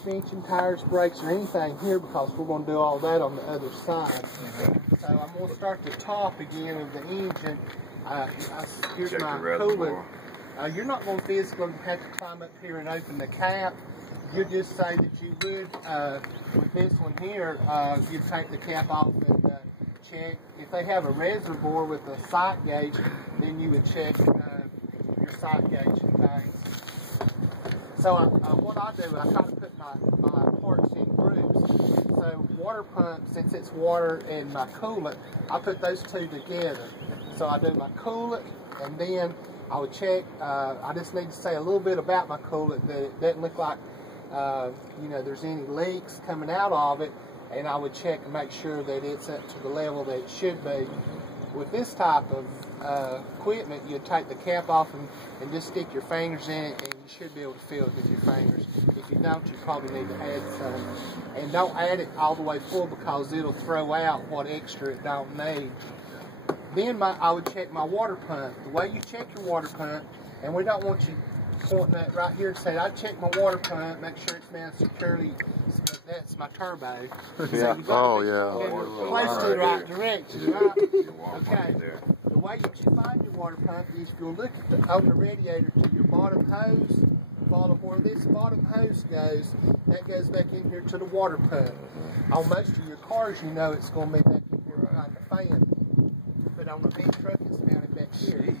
suspension, tires, brakes, or anything here because we're going to do all that on the other side. So I'm going to start the top again of the engine. Here's my coolant. You're not going to physically have to climb up here and open the cap. You just say that you would, with this one here, you'd take the cap off and check. If they have a reservoir with a sight gauge, then you would check your sight gauge and things. So what I do, I try to put my parts in groups. So water pump, since it's water and my coolant, I put those two together. So I do my coolant, and then I would check. I just need to say a little bit about my coolant, that it doesn't look like there's any leaks coming out of it, and I would check and make sure that it's up to the level that it should be. With this type of equipment, you'd take the cap off and just stick your fingers in it, and you should be able to feel it with your fingers. If you don't, you probably need to add some. And don't add it all the way full because it'll throw out what extra it don't need. Then I would check my water pump. The way you check your water pump, and we don't want you pointing that right here and say, I check my water pump, make sure it's mounted securely. That's my turbo. Yeah. So close to the right direction, right? Okay. The way you find your water pump is if you'll look on the radiator to your bottom hose, follow where this bottom hose goes, that goes back in here to the water pump. On most of your cars, you know it's going to be back in here behind the fan. But on the big truck, it's mounted back here.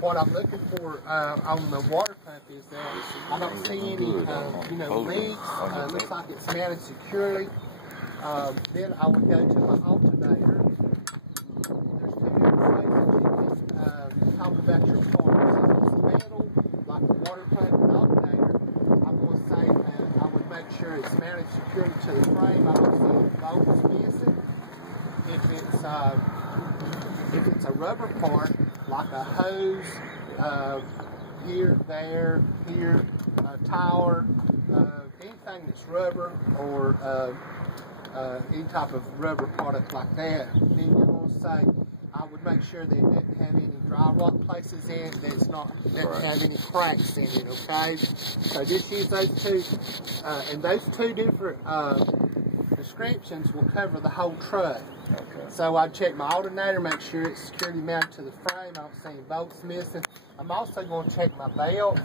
What I'm looking for on the water pump is that I don't see any, leaks. Looks like it's mounted securely. Then I would go to my alternator. There's two different ways that you can talk about your parts. If it's metal, like the water pump and alternator, I'm going to say I would make sure it's mounted securely to the frame. I don't see any bolts missing. If it's a rubber part, like a hose, here, there, here, tower, anything that's rubber or any type of rubber product like that, then you're going to say, I would make sure that it doesn't have any dry rot places in it, that it doesn't have any cracks in it, okay? So just use those two, and those two different descriptions will cover the whole truck. Okay. So I check my alternator, make sure it's securely mounted to the frame. I don't see any bolts missing. I'm also going to check my belt.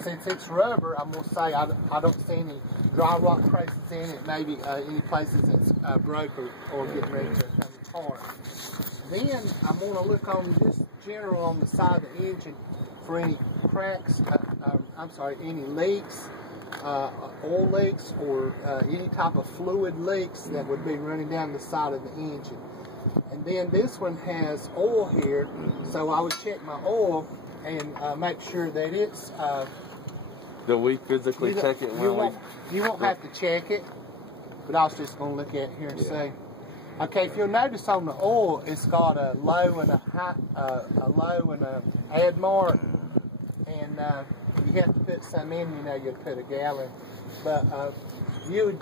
Since it's rubber, I'm going to say I don't see any dry rot places in it, maybe any places that's broke or getting ready to come apart. Then I'm going to look on just general on the side of the engine for any cracks, any leaks, oil leaks, or any type of fluid leaks that would be running down the side of the engine. And then this one has oil here, so I would check my oil and make sure that it's... Do we physically check it? You won't have to check it, but I was just going to look at it here and see. Okay, if you'll notice on the oil, it's got a low and a high, a low and a add mark, and you have to put some in. You'd put a gallon, but you would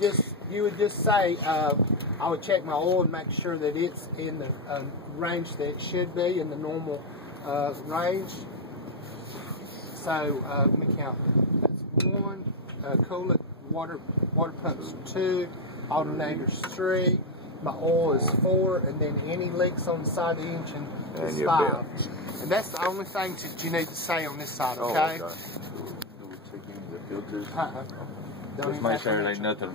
just say I would check my oil and make sure that it's in the range that it should be, in the normal range. So let me count. That's 1, coolant, water pumps 2, alternators 3. My oil is 4, and then any leaks on the side of the engine is 5. And that's the only thing that you need to say on this side, okay? Oh, okay. Do we check in the filters? Don't Just make sure there ain't nothing.